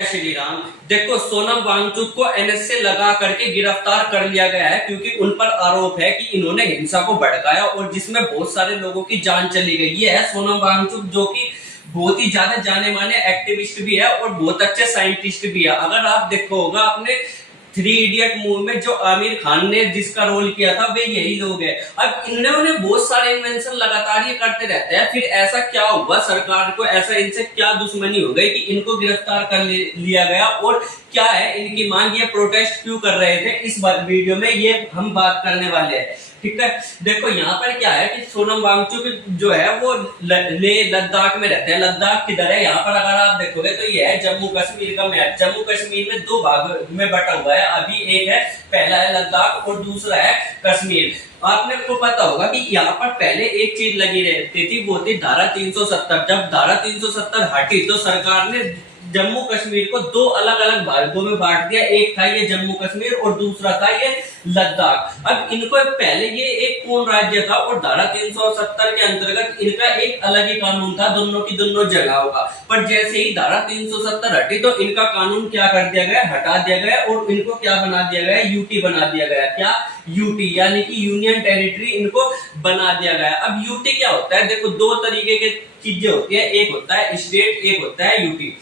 श्री राम। देखो, सोनम वांगचुक को एनएसए लगा करके गिरफ्तार कर लिया गया है क्योंकि उन पर आरोप है कि इन्होंने हिंसा को भड़काया और जिसमें बहुत सारे लोगों की जान चली गई। ये है सोनम वांगचुक, जो कि बहुत ही ज्यादा जाने माने एक्टिविस्ट भी है और बहुत अच्छे साइंटिस्ट भी है। अगर आप देखो होगा अपने 3 इडियट मूवी में जो आमिर खान ने जिसका रोल किया था वे यही लोग हैं। अब इन्होंने बहुत सारे इन्वेंशन लगातार ये करते रहते हैं। फिर ऐसा क्या हुआ, सरकार को ऐसा इनसे क्या दुश्मनी हो गई कि इनको गिरफ्तार कर लिया गया और क्या है इनकी मांग, ये प्रोटेस्ट क्यों कर रहे थे, इस वीडियो में ये हम बात करने वाले हैं। ठीक है, देखो यहाँ पर क्या है कि सोनम वांगचुक जो है वो लेह लद्दाख में रहते हैं। लद्दाख किधर है, यहाँ पर अगर आप देखोगे तो ये है जम्मू कश्मीर का मैप। जम्मू कश्मीर में 2 भाग में बटा हुआ है। अभी एक है, पहला है लद्दाख और दूसरा है कश्मीर। आपने को पता होगा कि यहाँ पर पहले एक चीज लगी रहती थी, वो थी धारा 370। जब धारा 370 हटी तो सरकार ने जम्मू कश्मीर को 2 अलग अलग भागों में बांट दिया। एक था ये जम्मू कश्मीर और दूसरा था ये लद्दाख। अब इनको पहले ये एक पूर्ण राज्य था और धारा 370 के अंतर्गत इनका एक अलग ही कानून था दोनों की दोनों जगहों का। पर जैसे ही धारा 370 हटी तो इनका कानून क्या कर दिया गया, हटा दिया गया और इनको क्या बना दिया गया, यूटी बना दिया गया। क्या, यूटी, यानी कि यूनियन टेरिटरी इनको बना दिया गया। अब यूटी क्या होता है, देखो 2 तरीके की चीजें होती है, एक होता है स्टेट, एक होता है यूटी।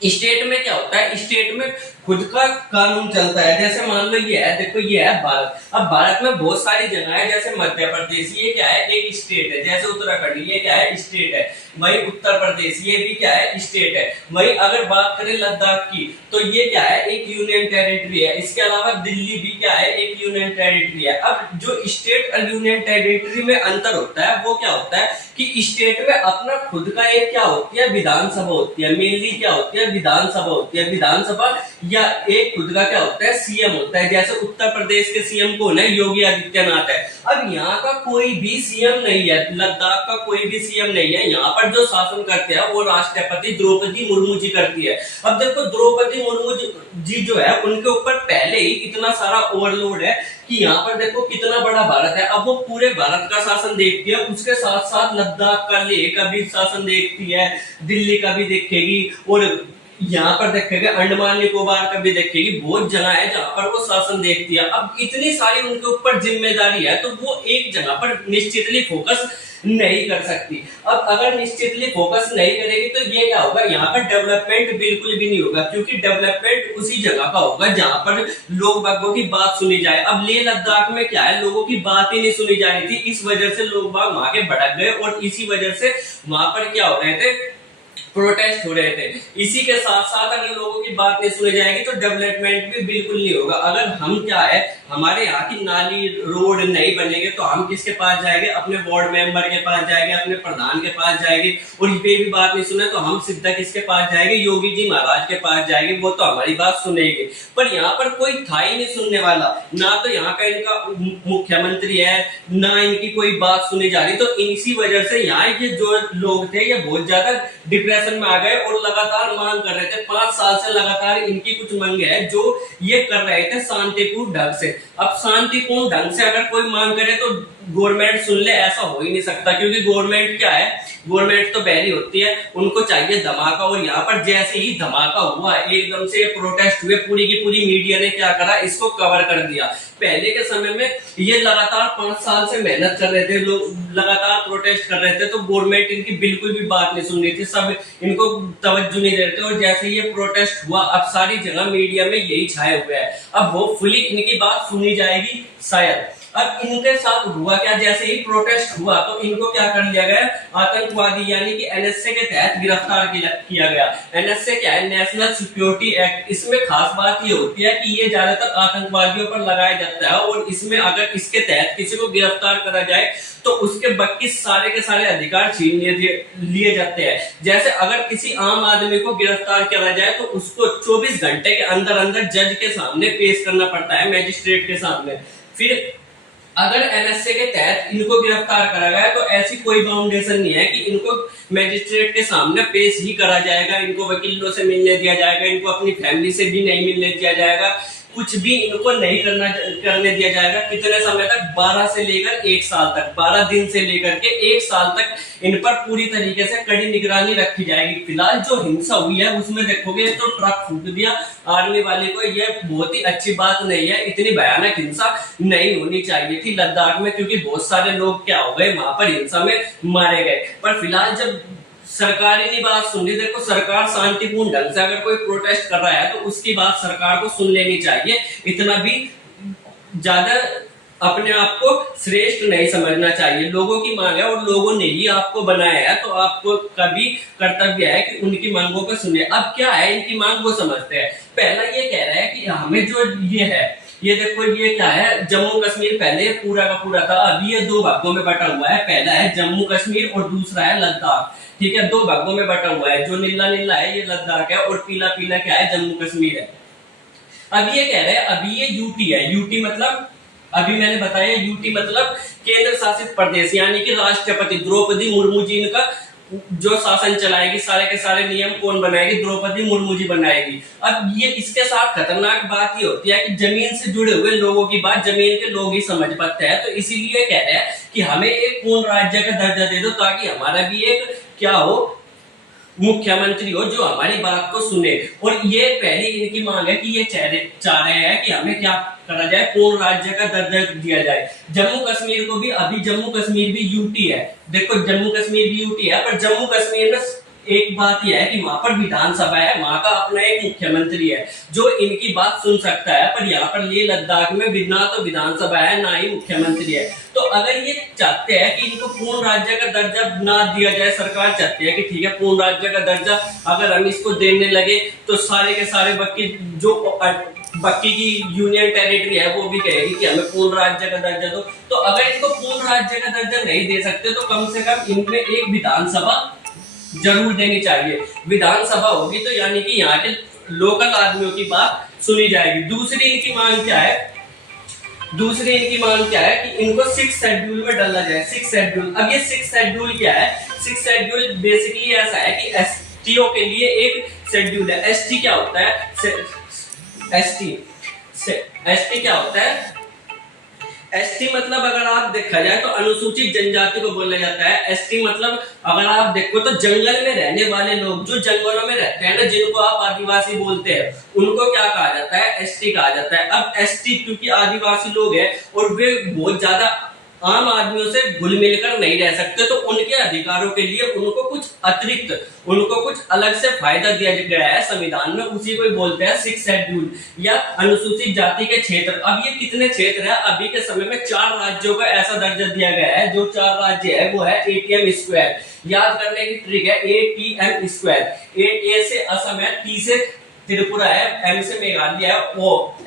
स्टेट में क्या होता है, स्टेट में खुद का कानून चलता है। जैसे मान लो ये है, देखो ये है भारत। अब भारत में बहुत सारी जगह है, जैसे मध्य प्रदेश, ये क्या है, एक स्टेट है। जैसे उत्तराखंड, ये क्या है, स्टेट है। वही उत्तर प्रदेश, ये भी क्या है, स्टेट है। वही अगर बात करें लद्दाख की तो ये क्या है, एक यूनियन टेरिटरी है। इसके अलावा दिल्ली भी क्या है, एक यूनियन टेरिटरी है। अब जो स्टेट और यूनियन टेरिटरी में अंतर होता है वो क्या होता है कि स्टेट में अपना खुद का एक क्या होती है, विधानसभा होती है। मेनली क्या होती है, विधानसभा होती है। विधानसभा या एक खुद का क्या होता है, सीएम होता है। जैसे उत्तर प्रदेश के सीएम कौन है, योगी आदित्यनाथ है। अब यहाँ का कोई भी सीएम नहीं है, लद्दाख का कोई भी सीएम नहीं है। यहाँ पर जो शासन करते हैं वो राष्ट्रपति द्रौपदी मुर्मू जी करती है। अब देखो द्रौपदी मुर्मू जी जो है उनके ऊपर पहले ही इतना सारा ओवरलोड है कि यहाँ पर देखो कितना बड़ा भारत है। अब वो पूरे भारत का शासन देखती है, उसके साथ साथ लद्दाख का, लेह का भी शासन देखती है, दिल्ली का भी देखेगी और यहाँ पर देखेगा अंडमान निकोबार का भी देखेगी। बहुत जगह है जहाँ पर वो शासन देखती है। अब इतनी सारी उनके ऊपर जिम्मेदारी है तो वो एक जगह पर निश्चितली फोकस नहीं कर सकती। अब अगर निश्चितली फोकस नहीं करेगी तो ये क्या होगा, यहाँ पर डेवलपमेंट बिल्कुल भी नहीं होगा, क्योंकि डेवलपमेंट उसी जगह का होगा जहाँ पर लोग बागों की बात सुनी जाए। अब लेह लद्दाख में क्या है, लोगों की बात ही नहीं सुनी जा रही थी। इस वजह से लोग बाग वहां के भड़क गए और इसी वजह से वहां पर क्या हो रहे थे, प्रोटेस्ट हो रहे थे। इसी के साथ साथ अगर लोगों की बात नहीं सुनी जाएगी तो डेवलपमेंट भी बिल्कुल नहीं होगा। अगर हम क्या है, हमारे यहाँ की नाली रोड नहीं बनेंगे तो हम किसके पास जाएंगे, अपने वार्ड मेंबर के पास जाएंगे, अपने प्रधान के पास जाएंगे। और ये भी बात नहीं सुने तो हम सीधा किसके पास जाएंगे, योगी जी महाराज के पास जाएंगे, वो तो हमारी बात सुनेंगे। पर यहाँ पर कोई था ही नहीं सुनने वाला, ना तो यहाँ का इनका मुख्यमंत्री है, ना इनकी कोई बात सुनी जा रही। तो इसी वजह से यहाँ ये जो लोग थे ये बहुत ज्यादा डिप्रेशन में आ गए और लगातार मांग कर रहे थे। 5 साल से लगातार इनकी कुछ मांगे है जो ये कर रहे थे शांतिपूर्ण ढंग से। अब शांतिपूर्ण ढंग से अगर कोई मांग करे तो गवर्नमेंट सुन ले, ऐसा हो ही नहीं सकता, क्योंकि गवर्नमेंट क्या है, गवर्नमेंट तो बहरी होती है, उनको चाहिए धमाका। और यहाँ पर जैसे ही धमाका हुआ, एकदम से प्रोटेस्ट हुए, पूरी की पूरी मीडिया ने क्या करा, इसको कवर कर दिया। पहले के समय में ये लगातार 5 साल से मेहनत कर रहे थे, लोग लगातार प्रोटेस्ट कर रहे थे, तो गवर्नमेंट इनकी बिल्कुल भी बात नहीं सुन रही थी, सब इनको तवज्जो नहीं दे रहे थे। और जैसे ये प्रोटेस्ट हुआ, अब सारी जगह मीडिया में यही छाए हुए है। अब होपफुली इनकी बात सुनी जाएगी शायद। अब इनके साथ हुआ क्या, जैसे ही प्रोटेस्ट हुआ तो इनको क्या कर लिया गया, आतंकवादी यानी कि एनएसए के तहत गिरफ्तार किया गया। एनएसए क्या है, नेशनल सिक्योरिटी एक्ट। इसमें खास बात ये होती है कि ये ज्यादातर आतंकवादियों पर लगाया जाता है और इसमें अगर इसके तहत किसी को गिरफ्तार करा जाए तो उसके बाकी सारे के सारे अधिकार छीन लिए जाते हैं। जैसे अगर किसी आम आदमी को गिरफ्तार करा जाए तो उसको 24 घंटे के अंदर अंदर जज के सामने पेश करना पड़ता है, मैजिस्ट्रेट के सामने। फिर अगर एनएसए के तहत इनको गिरफ्तार करा गया तो ऐसी कोई बाउंडेशन नहीं है कि इनको मैजिस्ट्रेट के सामने पेश ही करा जाएगा, इनको वकीलों से मिलने दिया जाएगा, इनको अपनी फैमिली से भी नहीं मिलने दिया जाएगा। कुछ भी इनको नहीं करने दिया जाएगा। कितने समय तक? 12 से लेकर 1 साल तक, 12 दिन से लेकर के 1 साल तक इन पर पूरी तरीके से कड़ी निगरानी रखी जाएगी। फिलहाल जो हिंसा हुई है उसमें देखोगे तो ट्रक फूक दिया आर्मी वाले को, ये बहुत ही अच्छी बात नहीं है। इतनी भयानक हिंसा नहीं होनी चाहिए थी लद्दाख में, क्योंकि बहुत सारे लोग क्या हो गए वहां पर हिंसा में मारे गए। पर फिलहाल जब सरकार ही नहीं बात सुन रही, देखो सरकार शांतिपूर्ण ढंग से अगर कोई प्रोटेस्ट कर रहा है तो उसकी बात सरकार को सुन लेनी चाहिए। इतना भी ज्यादा अपने आप को श्रेष्ठ नहीं समझना चाहिए। लोगों की मांग है और लोगों ने ही आपको बनाया है, तो आपको कभी कर्तव्य है कि उनकी मांगों को सुने। अब क्या है, इनकी मांग वो समझते हैं। पहला ये कह रहा है कि हमें जो ये है, ये देखो ये क्या है, जम्मू कश्मीर पहले पूरा का पूरा था, अभी ये 2 भागों में बटा हुआ है। पहला है जम्मू कश्मीर और दूसरा है लद्दाख। ठीक है, 2 भागों में बटा हुआ है। जो नीला नीला है ये लद्दाख है और पीला पीला क्या है, जम्मू कश्मीर है। अब ये कह रहे हैं अभी ये यूटी है। यूटी मतलब अभी मैंने बताया यूटी मतलब केंद्र शासित प्रदेश, यानी कि राष्ट्रपति द्रौपदी मुर्मू जी का जो शासन चलाएगी, सारे के सारे नियम कौन बनाएगी? द्रौपदी मुर्मू जी बनाएगी। अब ये इसके साथ खतरनाक बात ये होती है कि जमीन से जुड़े हुए लोगों की बात जमीन के लोग ही समझ पाते हैं। तो इसीलिए कह रहे हैं कि हमें एक पूर्ण राज्य का दर्जा दे दो, ताकि हमारा भी एक क्या हो, मुख्यमंत्री हो जो हमारी बात को सुने। और ये पहली इनकी मांग है कि ये चाह रहे हैं कि हमें क्या करा जाए, पूर्ण राज्य का दर्जा दिया जाए। जम्मू कश्मीर को भी, अभी जम्मू कश्मीर भी यूटी है। देखो जम्मू कश्मीर भी यूटी है, पर जम्मू कश्मीर में एक बात यह है कि वहां पर विधानसभा है, वहां का अपना एक मुख्यमंत्री है जो इनकी बात सुन सकता है। पर यहाँ पर लेह लद्दाख में ना तो विधानसभा है ना ही मुख्यमंत्री है। तो अगर ये चाहते हैं कि इनको पूर्ण राज्य का दर्जा ना दिया जाए, सरकार चाहती है कि ठीक है पूर्ण राज्य का दर्जा अगर हम इसको देने लगे तो सारे के सारे बाकी की यूनियन टेरिटरी है वो भी कहेगी कि हमें पूर्ण राज्य का दर्जा दो। तो अगर इनको पूर्ण राज्य का दर्जा नहीं दे सकते तो कम से कम इनमें एक विधानसभा जरूर देनी चाहिए। विधानसभा होगी तो यानी कि यहाँ के लोकल आदमियों की बात सुनी जाएगी। दूसरी इनकी मांग क्या है? दूसरी इनकी मांग क्या है कि इनको 6 शेड्यूल में डाला जाए। 6 शेड्यूल, अब ये 6 शेड्यूल क्या है? 6 शेड्यूल बेसिकली ऐसा है कि एसटीओ के लिए एक शेड्यूल है। एसटी क्या होता है? एसटी क्या होता है? एसटी मतलब अगर आप देखा जाए तो अनुसूचित जनजाति को बोला जाता है। एसटी मतलब अगर आप देखो तो जंगल में रहने वाले लोग, जो जंगलों में रहते हैं ना, जिनको आप आदिवासी बोलते हैं, उनको क्या कहा जाता है? एसटी कहा जाता है। अब एसटी क्योंकि आदिवासी लोग हैं और वे बहुत ज्यादा आम आदमियों से घुल मिलकर नहीं रह सकते, तो उनके अधिकारों के लिए उनको कुछ अतिरिक्त, उनको कुछ अलग से फायदा दिया गया है संविधान में। उसी को बोलते हैं 6 शेड्यूल या अनुसूचित जाति के क्षेत्र। अब ये कितने क्षेत्र है? अभी के समय में 4 राज्यों का ऐसा दर्जा दिया गया है। जो 4 राज्य है वो है ATM स्क्वायर। याद करने की ट्रिक है ATM स्क्वायर। ए से असम है, T से त्रिपुरा है, M से मेघालय है,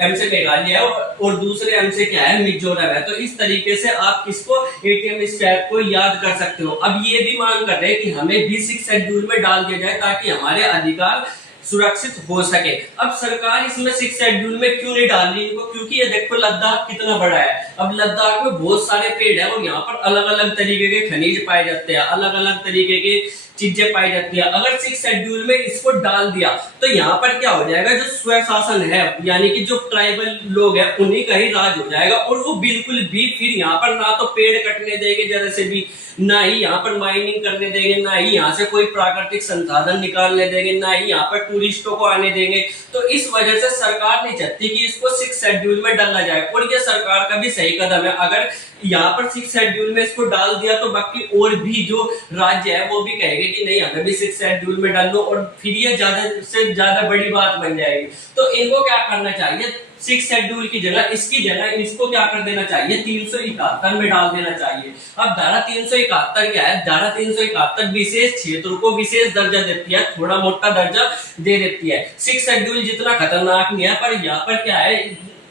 M से मेघालय है और दूसरे M से क्या है? मिजोरम है। तो इस तरीके से आप इसको ATM स्क्वायर को याद कर सकते हो। अब ये भी मांग कर रहे हैं कि हमें भी 6 शेड्यूल में डाल दिया जाए ताकि हमारे अधिकार सुरक्षित हो सके। अब सरकार इसमें 6 शेड्यूल में क्यों नहीं डाल रही इनको? क्योंकि ये देखो लद्दाख कितना बड़ा है। अब लद्दाख में बहुत सारे पेड़ है और यहाँ पर अलग अलग तरीके के खनिज पाए जाते हैं, अलग अलग तरीके की चीजें पाई जाती है। अगर 6 शेड्यूल में इसको डाल दिया तो यहाँ पर क्या हो जाएगा? जो स्वशासन है यानी कि जो ट्राइबल लोग हैं उन्हीं का ही राज हो जाएगा। और वो बिल्कुल भी फिर यहाँ पर ना तो पेड़ कटने देंगे जरा से भी, ना ही यहाँ पर माइनिंग करने देंगे, ना ही यहाँ से कोई प्राकृतिक संसाधन निकालने देंगे, ना ही यहाँ पर टूरिस्टों को आने देंगे। तो इस वजह से सरकार नहीं चाहती कि इसको 6 शेड्यूल में डाला जाए। और ये सरकार का भी सही कदम है। अगर यहाँ पर 6 शेड्यूल में इसको डाल दिया तो बाकी और भी जो राज्य है वो भी कहेंगे कि नहीं हमें भी 6 शेड्यूल में डाल दो, और फिर ये ज्यादा से ज्यादा बड़ी बात बन जाएगी। तो इनको क्या करना चाहिए? 6 शेड्यूल की जगह इसको क्या कर देना चाहिए? 371 में डाल देना चाहिए। अब धारा 371 क्या है? धारा 371 विशेष क्षेत्रों को विशेष दर्जा देती है, थोड़ा मोटा दर्जा दे देती है। 6 शेड्यूल जितना खतरनाक नहीं है, पर यहाँ पर क्या है,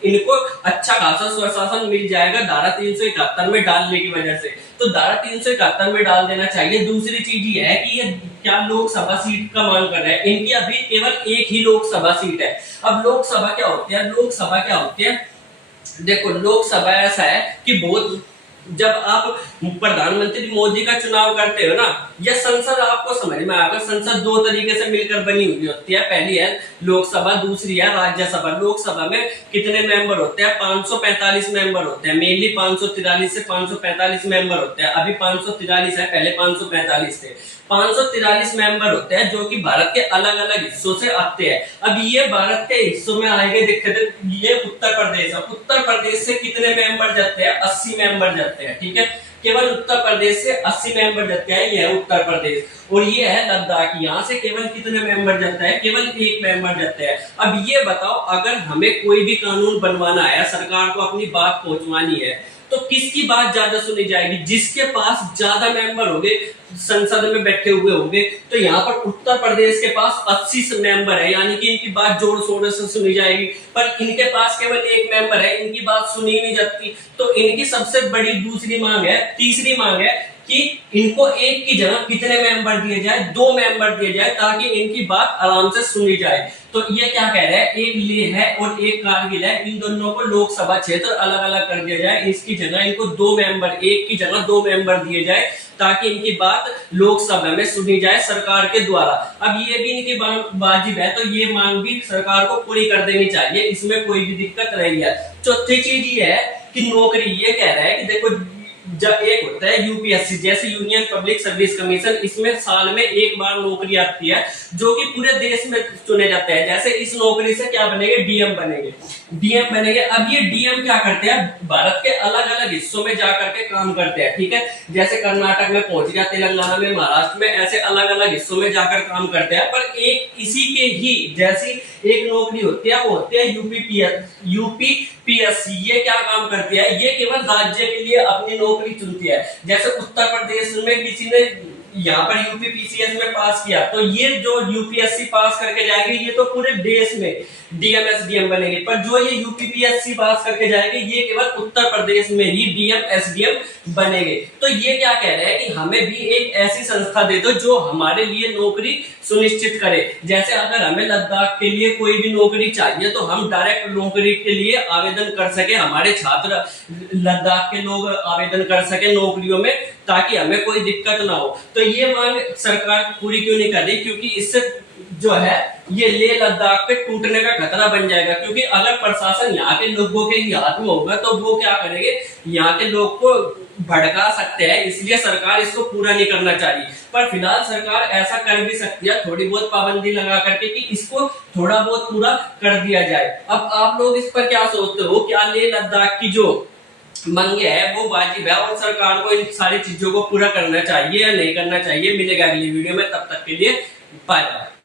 इनको अच्छा खासा स्वशासन मिल जाएगा धारा 371 में डालने की वजह से। तो धारा 371 में डाल देना चाहिए। दूसरी चीज ये है कि ये क्या लोकसभा सीट का मांग कर रहे हैं। इनकी अभी केवल एक ही लोकसभा सीट है। अब लोकसभा क्या होती है? लोकसभा क्या होती है? देखो लोकसभा ऐसा है कि बहुत जब आप प्रधानमंत्री मोदी का चुनाव करते हो ना, यह संसद आपको समझ में आएगा। संसद दो तरीके से मिलकर बनी हुई होती है, पहली है लोकसभा, दूसरी है राज्यसभा। लोकसभा में कितने मेंबर होते हैं? 545 मेंबर होते हैं, मेनली 543 से 545 मेंबर होते हैं। अभी 543 है, पहले 545 थे। 543 मेंबर होते हैं जो कि भारत के अलग अलग हिस्सों से आते हैं। अब ये भारत के हिस्सों में आएंगे, देखते थे ये उत्तर प्रदेश है। उत्तर प्रदेश से कितने मेंबर जाते हैं? 80 मेंबर जाते हैं, ठीक है। केवल उत्तर प्रदेश से 80 मेंबर जाते हैं, ये है उत्तर प्रदेश। और ये है लद्दाख, यहाँ से केवल कितने मेंबर जाते हैं? केवल 1 मेंबर जाते हैं। अब ये बताओ, अगर हमें कोई भी कानून बनवाना है, सरकार को अपनी बात पहुंचवानी है, तो किसकी बात ज्यादा सुनी जाएगी? जिसके पास ज्यादा मेंबर होंगे, संसद में बैठे हुए होंगे। तो यहाँ पर उत्तर प्रदेश के पास 80 मेंबर है, यानी कि इनकी बात जोर शोर से सुनी जाएगी। पर इनके पास केवल 1 मेंबर है, इनकी बात सुनी नहीं जाती। तो इनकी सबसे बड़ी दूसरी मांग है, तीसरी मांग है कि इनको 1 की जगह कितने मेंबर दिए जाए? 2 मेंबर दिए जाए, ताकि इनकी बात आराम से सुनी जाए। तो ये क्या कह रहे हैं? एक लेह है और एक कारगिल है, इन दोनों को लोकसभा क्षेत्र अलग अलग कर दिया जाए। इसकी जगह इनको 2 मेंबर, 1 की जगह 2 मेंबर दिए जाए, ताकि इनकी बात लोकसभा में सुनी जाए सरकार के द्वारा। अब ये भी इनकी वाजिब है, तो ये मांग भी सरकार को पूरी कर देनी चाहिए, इसमें कोई भी दिक्कत नहीं है। चौथी चीज ये है कि नौकरी, ये कह रहा है कि देखो, जब एक होता है यूपीएससी, जैसे यूनियन पब्लिक सर्विस कमीशन, इसमें साल में 1 बार नौकरी आती है, जो कि पूरे देश में चुने जाते हैं। जैसे इस नौकरी से क्या बनेंगे? डीएम बनेंगे, डीएम बनेंगे। अब ये डीएम क्या करते हैं? भारत के अलग अलग हिस्सों में जाकर के काम करते हैं, ठीक है। जैसे कर्नाटक में पहुंच गया, तेलंगाना में, महाराष्ट्र में, ऐसे अलग अलग हिस्सों में जाकर काम करते हैं। पर एक इसी के ही जैसी एक नौकरी होती है, वो होती है यूपीपीएससी। ये क्या काम करती है? ये केवल राज्य के लिए अपनी नौकरी चुनती है। जैसे उत्तर प्रदेश में किसी ने यहाँ पर यूपीपीसीएस में पास किया, तो ये जो यूपीएससी पास करके जाएंगे, ये तो पूरे देश में डीएम एसडीएम बनेंगे। पर जो ये यूपीपीएससी पास करके जाएंगे, ये केवल उत्तर प्रदेश में ही डीएम एसडीएम बनेंगे। तो ये क्या कह रहे हैं कि हमें भी एक ऐसी संस्था दे दो जो हमारे लिए नौकरी सुनिश्चित करे। जैसे अगर हमें लद्दाख के लिए कोई भी नौकरी चाहिए, तो हम डायरेक्ट नौकरी के लिए आवेदन कर सके, हमारे छात्र लद्दाख के लोग आवेदन कर सके नौकरियों में, ताकि हमें कोई दिक्कत ना हो। तो ये मांग सरकार पूरी क्यों नहीं कर रही? क्योंकि इससे जो है ये लेह लद्दाख पे टूटने का खतरा बन जाएगा। क्योंकि अगर प्रशासन यहाँ के लोगों के ही हाथ में होगा, तो वो क्या करेंगे? यहाँ के लोग को भड़का सकते हैं, इसलिए सरकार इसको पूरा नहीं करना चाहिए। पर फिलहाल सरकार ऐसा कर भी सकती है, थोड़ी बहुत पाबंदी लगा करके, कि इसको थोड़ा बहुत पूरा कर दिया जाए। अब आप लोग इस पर क्या सोचते हो? क्या लेह लद्दाख की जो मांगे है वो वाजिब है, और सरकार को इन सारी चीजों को पूरा करना चाहिए या नहीं करना चाहिए? मिलेगा अगली वीडियो में, तब तक के लिए बाय बाय।